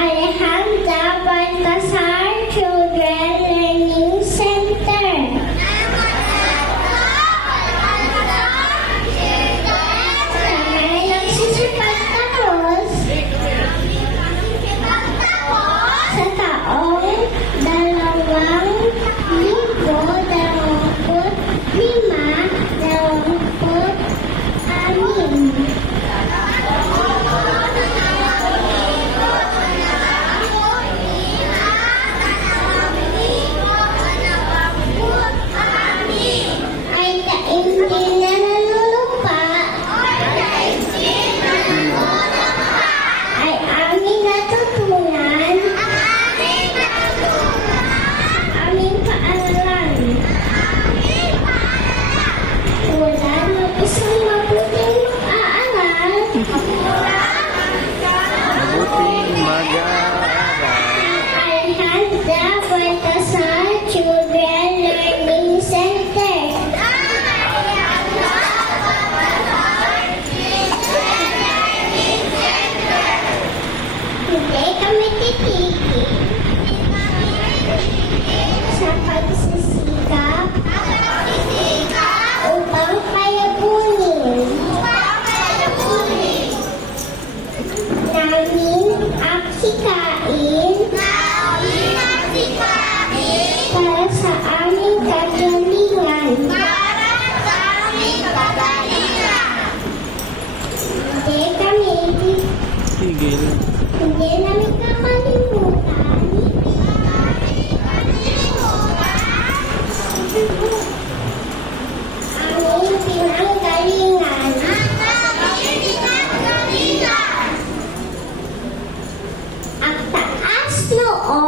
Alejandra Baltasar Children Learning Center. Kami nagsisipagtapos sa taong 2025. Ay taimtim na nalulupa, ay aming natutunan, aming paaralan. Wala na isang mabuting mag-aaral, Mabuting mag-aaral. Alejandra Baltasar Children Learning Center. Hindi kami titigil sa pagsisikap upang payabunin namin ang sikain para sa aming kagalingan. Tigil. Hindi namin kakalimutan aming pinanggalingan at taas noo